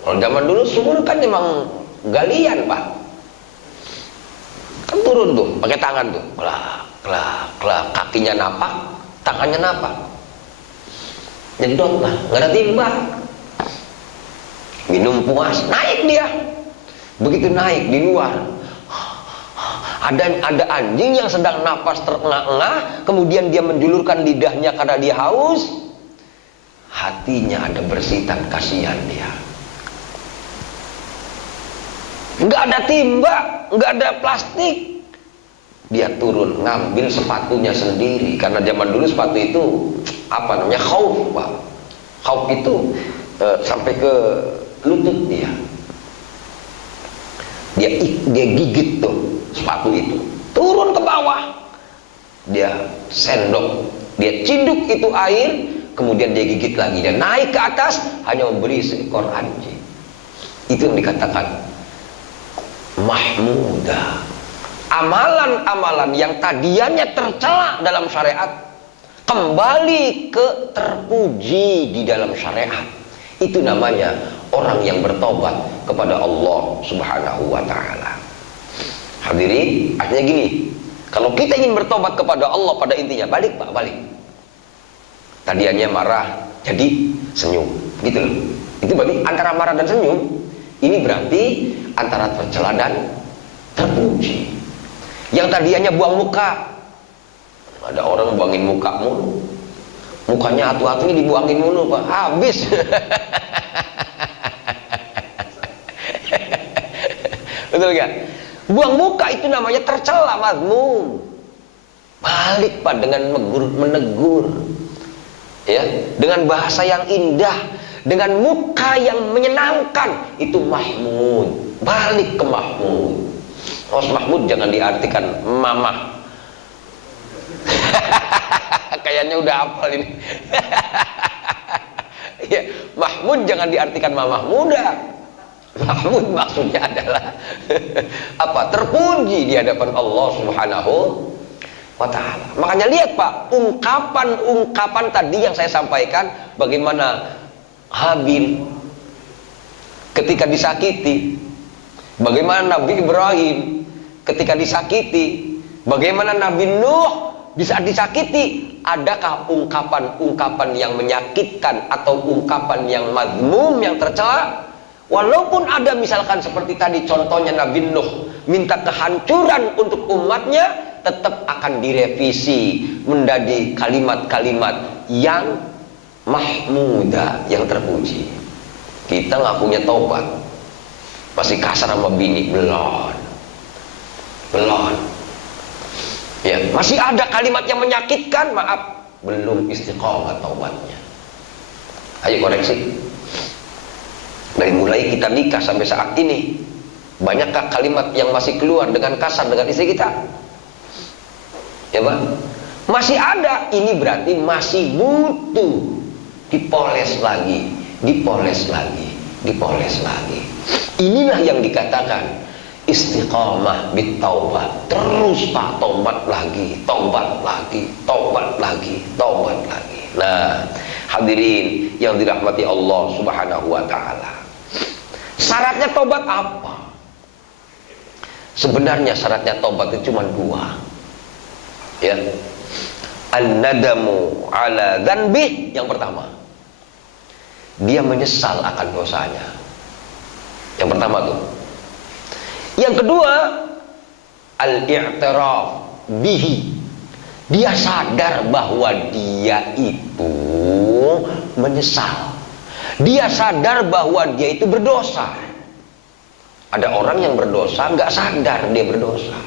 Kalau zaman dulu sumur kan memang galian Pak. Kan turun tuh, pakai tangan tuh. Kelak, kakinya napak, tangannya napak. Nyedot lah, nggak ada timba. Minum puas, naik dia. Begitu naik di luar, ada anjing yang sedang napas terengah-engah, kemudian dia menjulurkan lidahnya karena dia haus. Hatinya ada bersitan, kasihan dia. Nggak ada timba, nggak ada plastik. Dia turun, ngambil sepatunya sendiri. Karena zaman dulu sepatu itu apa namanya, khauf Pak. Khauf itu sampai ke lutut dia. Dia gigit tuh sepatu itu, turun ke bawah. Dia sendok, dia ciduk itu air, kemudian dia gigit lagi. Dia naik ke atas, hanya memberi seekor anjing. Itu yang dikatakan mahmudah. Amalan-amalan yang tadiannya tercela dalam syariat kembali ke terpuji di dalam syariat. Itu namanya orang yang bertobat kepada Allah Subhanahu wa ta'ala. Hadirin, artinya gini, kalau kita ingin bertobat kepada Allah, pada intinya balik Pak, balik. Tadiannya marah jadi senyum, gitu loh. Itu berarti antara marah dan senyum, ini berarti antara tercela dan terpuji. Yang tadiannya buang muka, ada orang buangin muka mulu, mukanya atu-atunya dibuangin mulu Pak, habis. Betul gak? Buang muka itu namanya tercela, madmum. Balik Pak dengan menegur, ya, dengan bahasa yang indah, dengan muka yang menyenangkan, itu mahmud. Balik ke mahmud. Mahmud jangan diartikan mamah. Kayaknya udah hafal ini. Ya, mahmud jangan diartikan mamah muda. Mahmud maksudnya adalah apa? Terpuji di hadapan Allah Subhanahu wa ta'ala. Makanya lihat Pak, ungkapan-ungkapan tadi yang saya sampaikan, bagaimana Habil ketika disakiti, bagaimana Nabi Ibrahim ketika disakiti, bagaimana Nabi Nuh bisa disakiti. Adakah ungkapan-ungkapan yang menyakitkan atau ungkapan yang mazmum, yang tercela? Walaupun ada misalkan seperti tadi contohnya Nabi Nuh minta kehancuran untuk umatnya, tetap akan direvisi menjadi kalimat-kalimat yang mahmudah, yang terpuji. Kita nggak punya taubat, masih kasar sama bini, belum. Ya, masih ada kalimat yang menyakitkan, maaf, belum istiqomah taubatnya. Ayo koreksi. Dari mulai kita nikah sampai saat ini, banyakkah kalimat yang masih keluar dengan kasar dengan istri kita? Ya Bang? Masih ada. Ini berarti masih butuh dipoles lagi, dipoles lagi, dipoles lagi. Inilah yang dikatakan istiqamah bitaubah. Terus Pak, taubat lagi, taubat lagi, taubat lagi, taubat lagi. Nah, hadirin yang dirahmati Allah Subhanahu wa taala. Syaratnya taubat apa? Sebenarnya syaratnya taubat itu cuma dua. Ya. An-nadamu ala dzanbi, yang pertama. Dia menyesal akan dosanya. Yang pertama tuh. Yang kedua, al-i'tiraf bihi. Dia sadar bahwa dia itu menyesal. Dia sadar bahwa dia itu berdosa. Ada orang yang berdosa nggak sadar dia berdosa,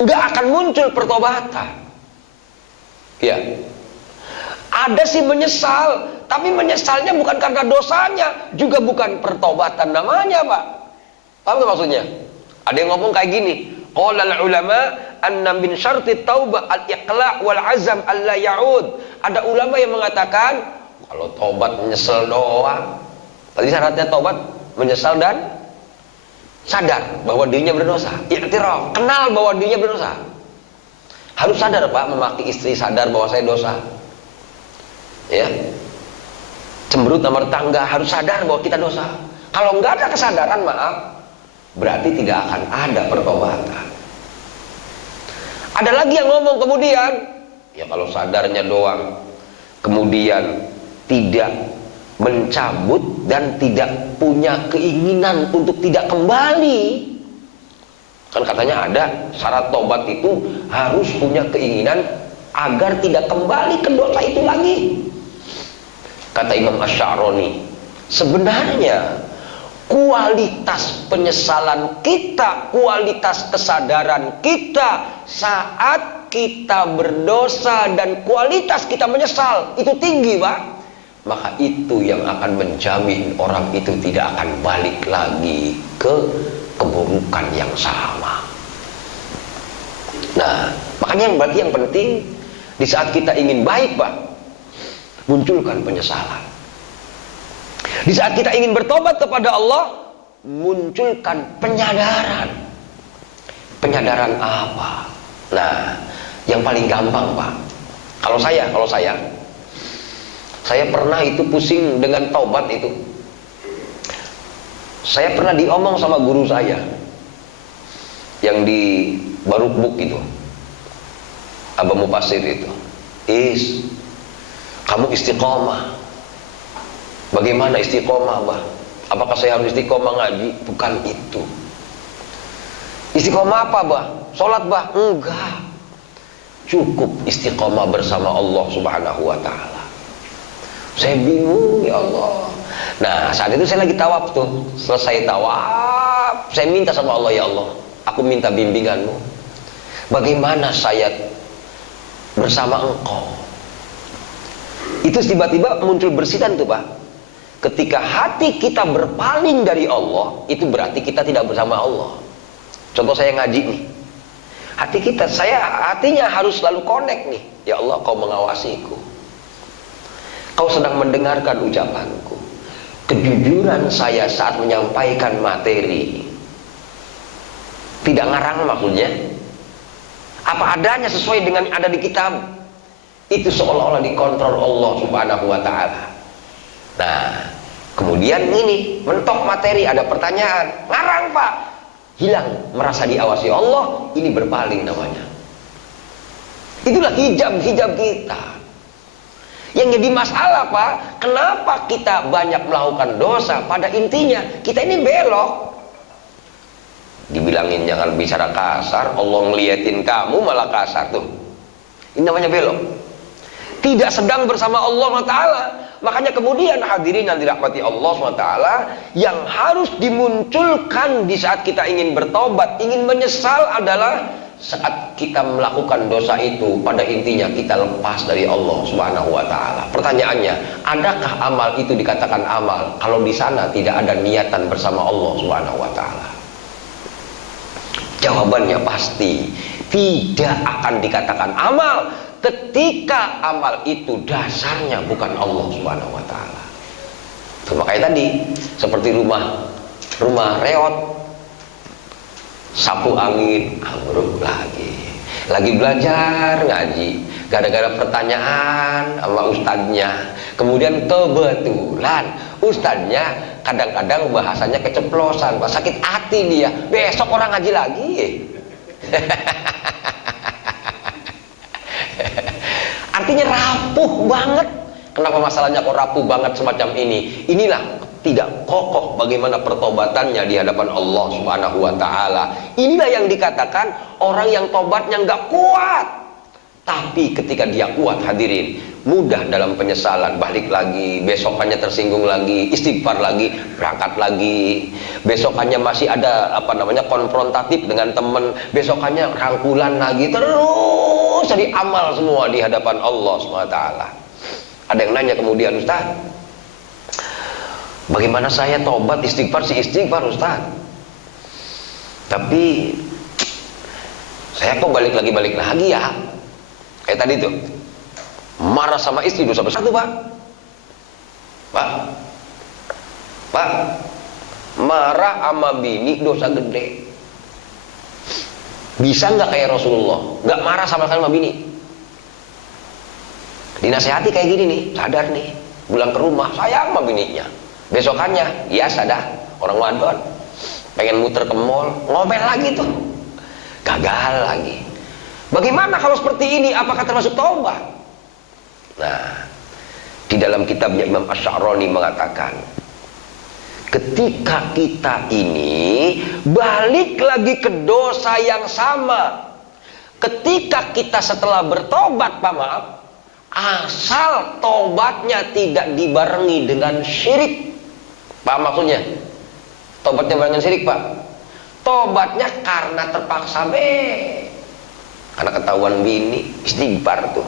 nggak akan muncul pertobatan. Ya, ada sih menyesal, tapi menyesalnya bukan karena dosanya, juga bukan pertobatan namanya, Pak. Paham nggak maksudnya? Ada yang ngomong kayak gini, qala al-ulama anna min syarti taubah al-iqla' wal azam alla ya'ud. Ada ulama yang mengatakan kalau taubat menyesal doang. Tadi syaratnya taubat menyesal dan sadar bahwa dirinya berdosa. I'tiraf, kenal bahwa dirinya berdosa. Harus sadar Pak, memaki istri sadar bahwa saya dosa. Ya. Cemberut sama tetangga harus sadar bahwa kita dosa. Kalau nggak ada kesadaran, maaf, berarti tidak akan ada pertobatan. Ada lagi yang ngomong kemudian, ya kalau sadarnya doang, kemudian tidak mencabut dan tidak punya keinginan untuk tidak kembali. Kan katanya ada syarat tobat itu harus punya keinginan agar tidak kembali ke dosa itu lagi. Kata Imam Asy'arani, sebenarnya kualitas penyesalan kita, kualitas kesadaran kita saat kita berdosa dan kualitas kita menyesal itu tinggi, Pak. Maka itu yang akan menjamin orang itu tidak akan balik lagi ke keburukan yang sama. Nah, makanya berarti yang penting di saat kita ingin baik, Pak, munculkan penyesalan. Di saat kita ingin bertobat kepada Allah, munculkan penyadaran. Penyadaran apa? Nah, yang paling gampang, Pak. Kalau saya pernah itu pusing dengan taubat itu. Saya pernah diomong sama guru saya yang di Barukbuk itu, Abah Mupasir itu, kamu istiqomah. Bagaimana istiqomah, Abah? Apakah saya harus istiqomah ngaji? Bukan itu. Istiqomah apa, Bah? Sholat, Bah? Enggak. Cukup istiqomah bersama Allah Subhanahu wa ta'ala. Saya bingung, ya Allah. Nah, saat itu saya lagi tawaf tuh. Selesai tawaf, saya minta sama Allah, ya Allah, aku minta bimbinganmu. Bagaimana saya bersama Engkau? Itu tiba-tiba muncul bersitan tuh, Pak. Ketika hati kita berpaling dari Allah, itu berarti kita tidak bersama Allah. Contoh saya ngaji nih. Hatinya harus selalu connect nih. Ya Allah, Kau mengawasiku. Kau sedang mendengarkan ucapanku. Kejujuran saya saat menyampaikan materi. Tidak ngarang maksudnya. Apa adanya sesuai dengan yang ada di kitab. Itu seolah-olah dikontrol Allah Subhanahu wa ta'ala. Nah, kemudian Kemudian ini mentok materi, ada pertanyaan, ngarang Pak, hilang merasa diawasi Allah, ini berpaling namanya. Itulah hijab-hijab kita. Yang jadi masalah Pak, kenapa kita banyak melakukan dosa? Pada intinya kita ini belok. Dibilangin jangan bicara kasar, Allah ngeliatin kamu malah kasar tuh. Ini namanya belok. Tidak sedang bersama Allah SWT. Makanya kemudian hadirin yang dirahmati Allah SWT, yang harus dimunculkan di saat kita ingin bertobat, ingin menyesal adalah saat kita melakukan dosa itu, pada intinya kita lepas dari Allah Subhanahu wa taala. Pertanyaannya, adakah amal itu dikatakan amal kalau di sana tidak ada niatan bersama Allah Subhanahu wa taala? Jawabannya pasti tidak akan dikatakan amal ketika amal itu dasarnya bukan Allah Subhanahu wa taala. Makanya tadi seperti rumah reot, sapu angin, ambruk lagi belajar ngaji, gara-gara pertanyaan sama ustadznya, kemudian kebetulan ustadznya kadang-kadang bahasanya keceplosan, Pak, sakit hati dia, besok orang ngaji lagi. Artinya rapuh banget. Kenapa masalahnya kok rapuh banget semacam ini? Inilah tidak kokoh bagaimana pertobatannya di hadapan Allah Subhanahu wa taala. Inilah yang dikatakan orang yang tobatnya nggak kuat. Tapi ketika dia kuat, hadirin, mudah dalam penyesalan, balik lagi, besokannya tersinggung lagi, istighfar lagi, berangkat lagi. Besokannya masih ada konfrontatif dengan teman, besokannya rangkulan lagi, terus jadi amal semua di hadapan Allah SWT. Ada yang nanya kemudian, Ustaz, bagaimana saya tobat istighfar istighfar Ustaz, tapi saya kok balik lagi ya. Kayak tadi tuh, marah sama istri dosa besar tuh Pak, marah sama bini dosa gede. Bisa nggak kayak Rasulullah, nggak marah sama bini? Dinasehati kayak gini nih, sadar nih, pulang ke rumah sayang sama bininya. Besokannya, biasa dah, orang wadon pengen muter ke mall, ngomel lagi tuh, gagal lagi. Bagaimana kalau seperti ini? Apakah termasuk taubat? Nah, di dalam kitabnya Imam Asy'arani mengatakan, ketika kita ini balik lagi ke dosa yang sama, ketika kita setelah bertobat, Pak, maaf, asal tobatnya tidak dibarengi dengan syirik. Pak, maksudnya tobatnya barengan syirik, Pak. Tobatnya karena terpaksa karena ketahuan bini, istighfar tuh.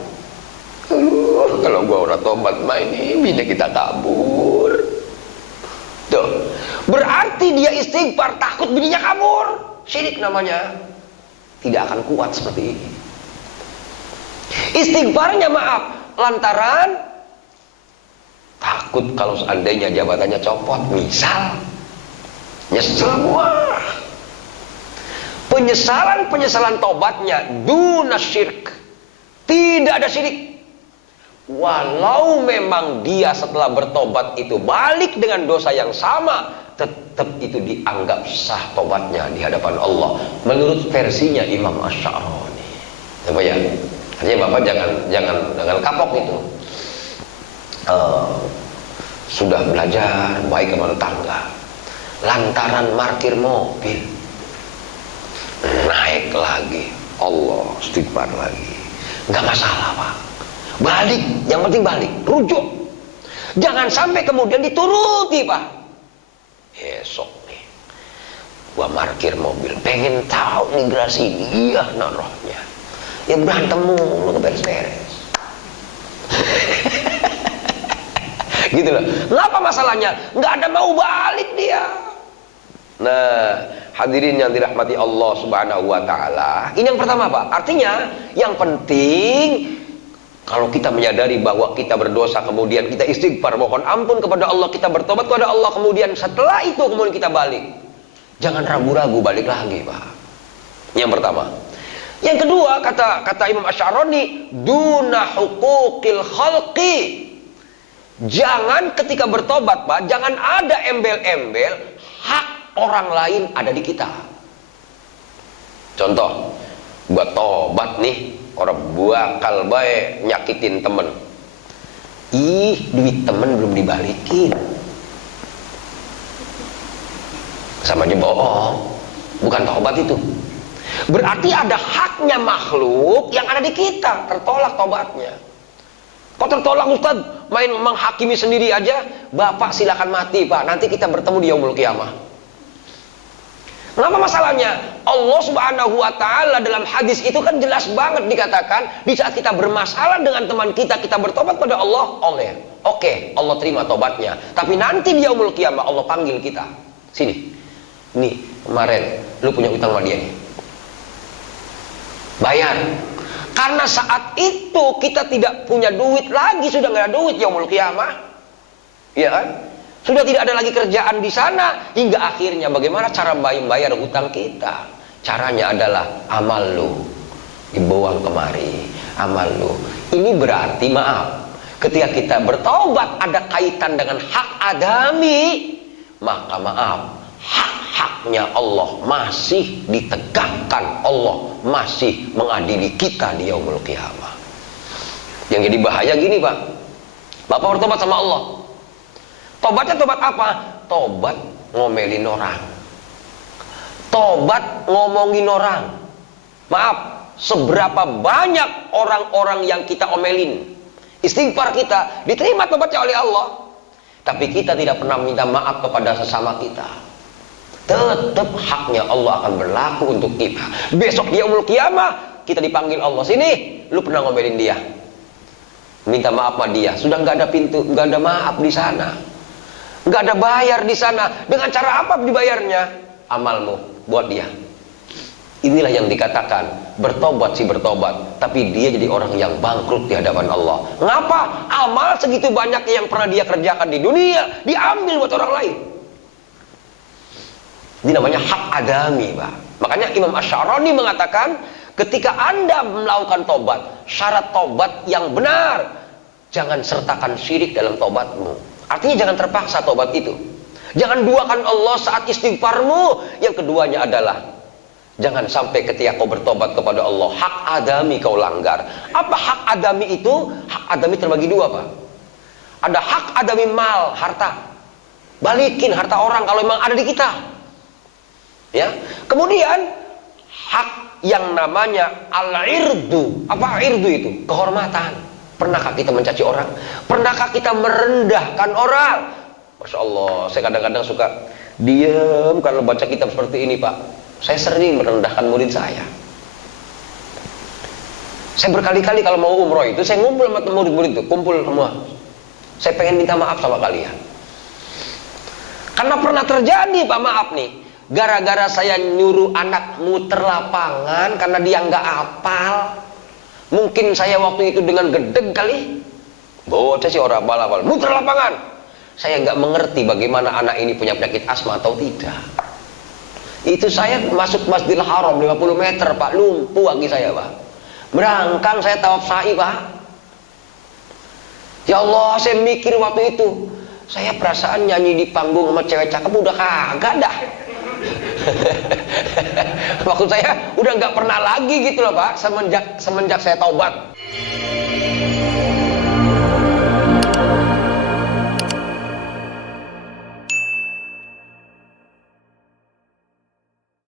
Kalau gua udah tobat mah ini bini kita kabur. Tuh. Berarti dia istighfar takut bininya kabur. Syirik namanya. Tidak akan kuat seperti ini. Istighfarnya maaf lantaran takut kalau seandainya jabatannya copot, misal. Nyesel gua. Penyesalan tobatnya duna syirk, tidak ada syirik. Walau memang dia setelah bertobat itu balik dengan dosa yang sama, tetap itu dianggap sah tobatnya di hadapan Allah menurut versinya Imam Asy'arani. Apa ya? Artinya Bapak jangan kapok itu. Sudah belajar baik rumah tangga, lantaran parkir mobil naik lagi, Allah istighfar lagi, nggak masalah Pak, balik, yang penting balik, rujuk, jangan sampai kemudian dituruti Pak. Besok nih gua parkir mobil, pengen tahu nih gerasi dia narohnya, ya berantem mulu beres-beres. Gitu loh. Kenapa masalahnya? Nggak ada mau balik dia. Nah, hadirin yang dirahmati Allah Subhanahu wa taala. Ini yang pertama, Pak. Artinya yang penting kalau kita menyadari bahwa kita berdosa, kemudian kita istighfar, mohon ampun kepada Allah, kita bertobat kepada Allah, kemudian setelah itu kemudian kita balik. Jangan ragu-ragu balik lagi, Pak. Yang pertama. Yang kedua, kata Imam Asy'arani, duna huquqil khalqi. Jangan ketika bertobat, Pak, jangan ada embel-embel hak orang lain ada di kita. Contoh, gua tobat nih, orang bakal baik nyakitin temen. Ih, duit temen belum dibalikin. Sama aja bohong. Bukan tobat itu. Berarti ada haknya makhluk yang ada di kita, tertolak tobatnya. Kok tertolak, Ustaz? Main menghakimi sendiri aja. Bapak silakan mati, Pak. Nanti kita bertemu di yaumul qiyamah. Kenapa masalahnya? Allah Subhanahu wa ta'ala dalam hadis itu kan jelas banget dikatakan, di saat kita bermasalah dengan teman kita, kita bertobat pada Allah, Oke, Allah terima tobatnya. Tapi nanti di yaumul qiyamah Allah panggil kita. Sini. Nih, kemarin lu punya utang sama dia nih. Bayar. Karena saat itu kita tidak punya duit lagi, sudah nggak ada duit yaumul qiyamah. Iya kan? Sudah tidak ada lagi kerjaan di sana, hingga akhirnya bagaimana cara bayar hutang kita? Caranya adalah amal lu dibuang kemari, amal lu. Ini berarti maaf, ketika kita bertaubat ada kaitan dengan hak adami, maka maaf, hak-haknya Allah masih ditegakkan, Allah masih mengadili kita di yaumul qiyamah. Yang jadi bahaya gini, Pak. Bapak bertobat sama Allah. Tobatnya tobat apa? Tobat ngomelin orang. Tobat ngomongin orang. Maaf, seberapa banyak orang-orang yang kita omelin, istighfar kita diterima tobatnya oleh Allah, tapi kita tidak pernah minta maaf kepada sesama kita. Tetap haknya Allah akan berlaku untuk kita. Besok di yaumul qiyamah kita dipanggil Allah, sini, lu pernah ngomelin dia, minta maaf sama dia. Sudah nggak ada pintu, nggak ada maaf di sana, nggak ada bayar di sana. Dengan cara apa dibayarnya? Amalmu buat dia. Inilah yang dikatakan bertobat sih bertobat, tapi dia jadi orang yang bangkrut di hadapan Allah. Ngapa? Amal segitu banyak yang pernah dia kerjakan di dunia diambil buat orang lain. Ini namanya hak adami, Pak. Makanya Imam Asy'arani mengatakan, ketika Anda melakukan tobat, syarat tobat yang benar, jangan sertakan syirik dalam tobatmu. Artinya jangan terpaksa tobat itu. Jangan duakan Allah saat istighfarmu. Yang keduanya adalah jangan sampai ketika kau bertobat kepada Allah, hak adami kau langgar. Apa hak adami itu? Hak adami terbagi dua, Pak. Ada hak adami mal, harta. Balikin harta orang kalau memang ada di kita. Ya. Kemudian hak yang namanya al-irdu. Apa irdu itu? Kehormatan. Pernahkah kita mencaci orang? Pernahkah kita merendahkan orang? Masya Allah, saya kadang-kadang suka diam kalau baca kitab seperti ini, Pak. Saya sering merendahkan murid saya. Saya berkali-kali kalau mau umroh itu, saya ngumpul sama murid-murid itu, kumpul semua. Saya pengen minta maaf sama kalian. Karena pernah terjadi, Pak, maaf nih. Gara-gara saya nyuruh anak muter lapangan karena dia nggak hafal. Mungkin saya waktu itu dengan gedeg kali. Bocah sih orang abal-abal, muter lapangan. Saya nggak mengerti bagaimana anak ini punya penyakit asma atau tidak. Itu saya masuk Masjidil Haram 50 meter, Pak, lumpuh kaki saya, Pak. Merangkang saya tawaf sa'i, Pak. Ya Allah, saya mikir waktu itu, saya perasaan nyanyi di panggung sama cewek cakep udah kagak dah. Waktu saya udah nggak pernah lagi gitu loh, Pak, semenjak saya taubat.